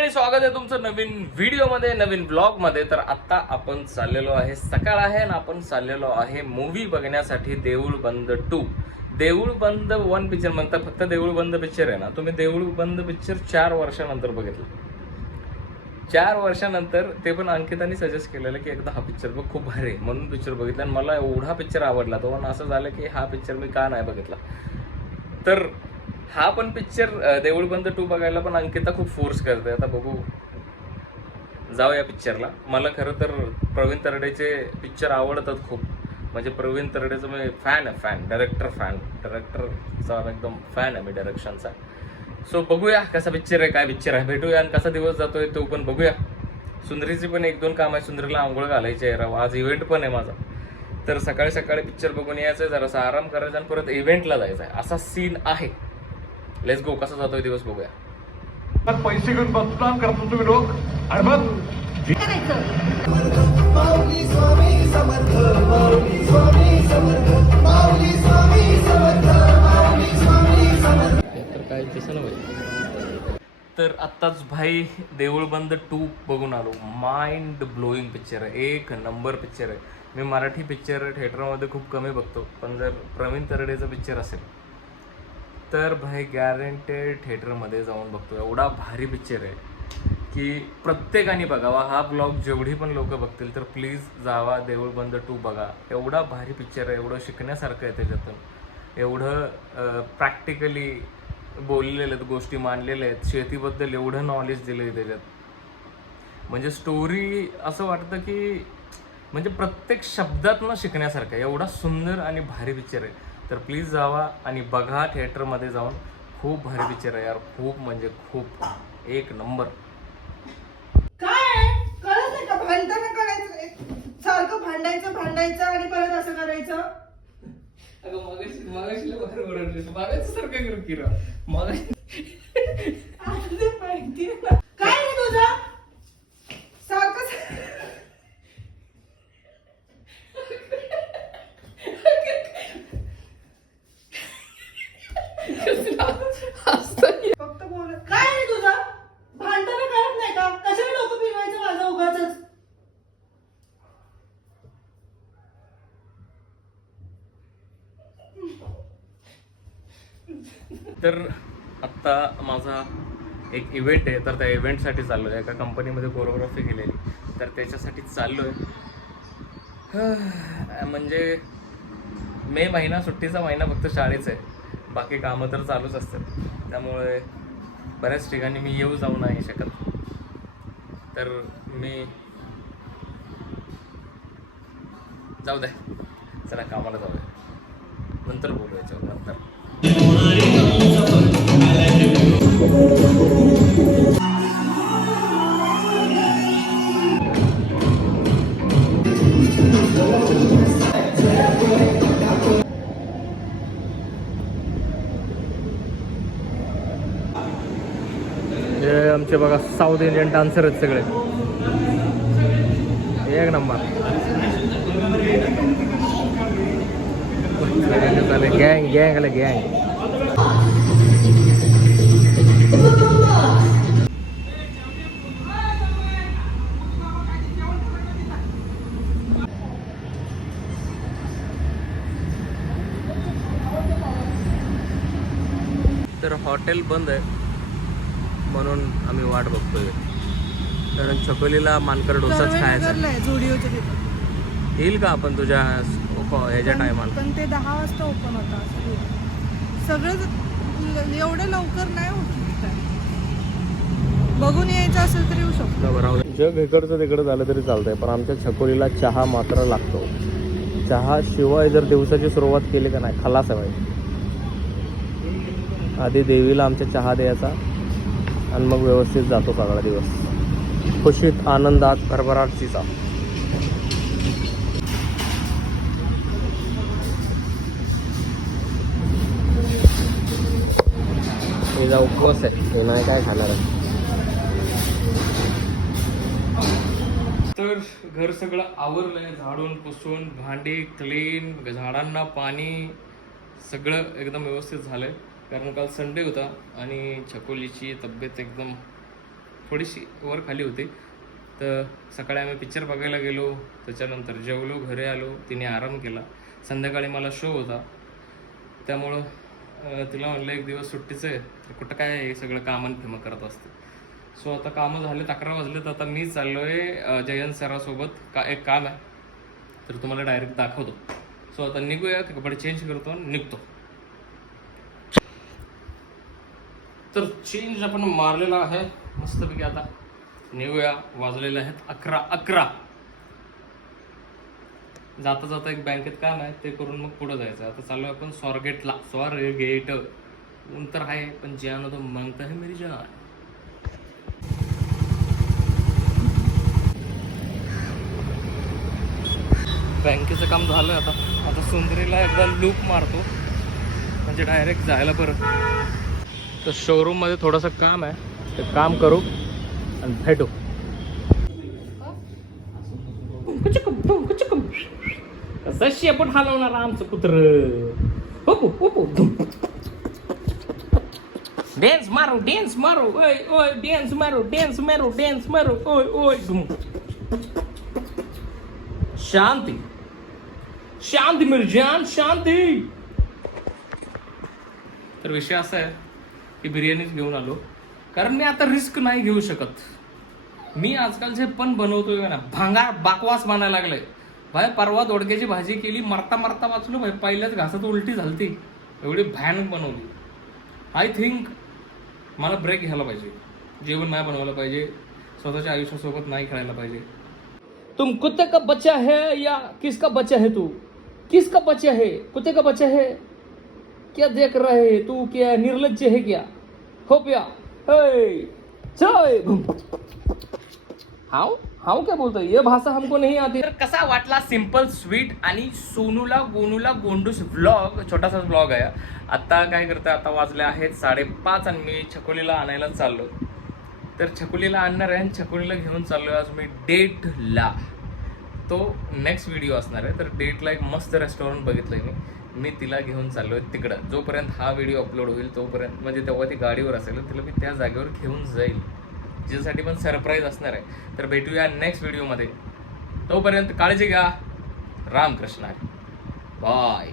मंडळी, स्वागत आहे तुमचं नवीन व्हिडिओमध्ये, नवीन ब्लॉगमध्ये. तर आता आपण चाललेलो आहे, सकाळ आहे आणि आपण चाललेलो आहे मूवी बघण्यासाठी देऊळ बंद 2. देऊळ बंद 1 पिक्चर म्हणतात, फक्त देऊळ बंद पिक्चर आहे ना. तुम्ही देऊळ बंद पिक्चर 4 वर्षानंतर बघितलं. 4 वर्षानंतर, ते पण अंकिताने सजेस्ट केलेलं की एकदा हा पिक्चर बघ, खूप भारी, म्हणून पिक्चर बघितला आणि मला एवढा पिक्चर आवडला तो. पण असं झालं की हा पिक्चर मी का नाही बघितला. तर हा पण पिक्चर देऊळ बंद 2 बघायला पण अंकिता खूप फोर्स करते. आता बघू, जाऊ या पिक्चरला. मला खरं तर प्रवीण तरडेचे पिक्चर आवडतात खूप. म्हणजे प्रवीण तरडेचं मी फॅन आहे, डायरेक्टरचा एकदम फॅन आहे मी, डायरेक्शनचा. सो बघूया कसा पिक्चर आहे, काय पिक्चर आहे, भेटूया आणि कसा दिवस जातोय तो पण बघूया. सुंदरीची पण 1-2 काम आहे, सुंदरीला आंघोळ घालायची आहे राव, आज इव्हेंट पण आहे माझा. तर सकाळी सकाळी पिक्चर बघून यायचं आहे, जरासा आराम करायचा आणि परत इव्हेंटला जायचं आहे, असा सीन आहे. लेट्स गो, कसा जातोय दिवस बघूया. पैसे घेऊन मतदान करतो तुम्ही लोक आणि मग माऊली स्वामी समर्थ, माऊली स्वामी समर्थ, माऊली स्वामी समर्थ, माऊली स्वामी समर्थ. तर काय तसं नव्हे. तर आत्ताच भाई देऊळ बंद 2 बघून आलो. माइंड ब्लोईंग पिक्चर आहे, 1 नंबर पिक्चर आहे. मी मराठी पिक्चर थिएटरमध्ये खूप कमी बघतो, पण जर प्रवीण तरडेचं पिक्चर असेल तर भाई गॅरंटेड थिएटरमध्ये जाऊन बघतो. एवढा भारी पिक्चर आहे की प्रत्येकाने बघावा. हा ब्लॉग जेवढी पण लोक बघतील तर प्लीज जावा, देऊळ बंद 2 बघा. एवढा भारी पिक्चर आहे, एवढं शिकण्यासारखं आहे त्याच्यातून, एवढं प्रॅक्टिकली बोललेले आहेत, गोष्टी मांडलेल्या आहेत, शेतीबद्दल एवढं नॉलेज दिलं आहे त्याच्यात. म्हणजे स्टोरी असं वाटतं की म्हणजे प्रत्येक शब्दातनं शिकण्यासारखं आहे. एवढा सुंदर आणि भारी पिक्चर आहे. तर प्लीज जावा आणि बघा थिएटरमध्ये जाऊन. खूप भारी पिक्चर आहे यार, खूप म्हणजे खूप 1 नंबर. काय कळत नाही का? भांडताना करायचं, सारखं भांडायचं आणि परत असं करायचं. अगं मगाशी बाहेर ओरडली, मागायचं सारखं करू की राव. माहिती काय रे तुझं सारखं फक्त बोल. काय रे तुझं भांडताना करत नाही का? कशाला डोकं फिरवायचं माझं उगाचच. तर आत्ता माझा एक इव्हेंट आहे, तर त्या इव्हेंटसाठी चाललो आहे. एका कंपनीमध्ये कोरिओग्राफी केलेली, तर त्याच्यासाठी चाललो आहे. म्हणजे मे महिना, सुट्टीचा महिना फक्त शाळेचा आहे, बाकी कामं तर चालूच असतात. त्यामुळे बऱ्याच ठिकाणी मी येऊ जाऊ नाही शकत. तर मी जाऊ द्या, चला कामाला जाऊया, नंतर बोलू याच्यावर नंतर. हे आमचे बघा साऊथ इंडियन डान्सर आहेत सगळे, 1 नंबर. गँग आले गँग. तर हॉटेल बंद आहे म्हणून आम्ही वाट बघतोय, कारण छकोलीला मानकर डोसाच खायचा. येईल का आपण तुझ्या ह्याच्या टायमाला? पण ते 10 वाजता ओपन होता. सगळं एवढं लवकर नाही होत. बघून यायचं असेल तर येऊ शकतो. जग इकडचं तिकडं झालं तरी चालतंय, पण आमच्या छकोलीला चहा मात्र लागतो. चहा शिवाय जर दिवसाची सुरुवात केली का नाही, खलास आहे भाई. आधी देवीला आमच्या चहा द्यायचा आणि मग व्यवस्थित जातो सगळा दिवस, खुशीत, आनंदात, भरभराटीचा. हिचा उपवास आहे, हे नाही काय खाणार आहे. तर घर सगळं आवरलंय, झाडून पुसून, भांडी क्लीन, झाडांना पाणी, सगळं एकदम व्यवस्थित झालंय. कारण काल संडे होता आणि छकोलीची तब्येत एकदम थोडीशी वर खाली होती. तर सकाळी आम्ही पिक्चर बघायला गेलो, त्याच्यानंतर जेवलो, घरी आलो, तिने आराम केला. संध्याकाळी मला शो होता, त्यामुळं तिला म्हणलं एक दिवस सुट्टीचं आहे, तर कुठं काय हे सगळं कामं फिमं करत असते. सो आता कामं झाले, 11 वाजले, तर आता मी चाललो आहे जयंत सरासोबत एक काम आहे, तर तुम्हाला डायरेक्ट दाखवतो. सो आता निघूया, कपडे चेंज करतो आणि निघतो. तर चेंज आपण मारलेला आहे मस्तपैकी. आता निघूया, वाजलेले आहेत 11. जाता जाता एक बँकेत काम आहे, ते करून मग पुढे जायचं. आता चालू आपण स्वारगेटला. स्वारगेट ऊन तर आहे, पण जान तो मांगता है मेरी जान. बँकेचं काम झालं. आता सुंदरीला एकदा लूप मारतो, म्हणजे डायरेक्ट जायला बरं. तर शोरूममध्ये थोडंसं काम आहे, ते काम करू आणि भेटू. कसं शेपट हलवणार आमचं कुत्र. डेन्स मारो, डेन्स मारो, ओय ओय, डेन्स मारो, डेन्स मारो, डेन्स मारो, ओय ओय. शांती शांती मेरी जान, शांती. तर विषय असा आहे की बिर्याणीच घेऊन आलो, कारण मी आता रिस्क नाही घेऊ शकत. मी आजकाल जे पण बनवतोय ना, भांगार बाकवास बनायला लागलंय. भाई परवा दोडक्याची भाजी केली, मरता मरता वाचलो भाई, पहिल्याच घासात उलटी झालती, एवढी भयानक बनवली. आय थिंक मला ब्रेक घ्यायला पाहिजे, जेवण नाही बनवायला पाहिजे, स्वतःच्या आयुष्यासोबत नाही खेळायला पाहिजे. तुम कुत्ते का बच्चा है या किसका बच्चा है? तू किसका बच्चा है? कुत्ते का बच्चा है? क्या देख रहे है तू? क्या निर्लज्ज है क्या? हो प्या हाउ क्या बोलतोय, ये भाषा हमको नहीं आती. तर कसा वाटला सिंपल स्वीट आणि सोनूला गोनूला गोंडूस व्लॉग, छोटासा व्लॉग आहे. आता काय करतोय, आता वाजले आहेत 5:30 आणि मी छकुलीला आणायला चाललो. तर छकुलीला आणणार आहे आणि छकुलीला घेऊन चाललोय आज मी डेटला. तो नेक्स्ट व्हिडिओ असणार आहे. तर डेटला एक मस्त रेस्टॉरंट बघितलंय मी तिला घेऊन चाललोय तिकडं. जोपर्यंत हा व्हिडिओ अपलोड होईल तोपर्यंत, म्हणजे तेव्हा ती गाडीवर असेल, तिला मी त्या जागेवर घेऊन जाईल, ज्यासाठी पण सरप्राईज असणार आहे. तर भेटूया नेक्स्ट व्हिडिओमध्ये. तोपर्यंत काळजी घ्या. रामकृष्ण. बाय.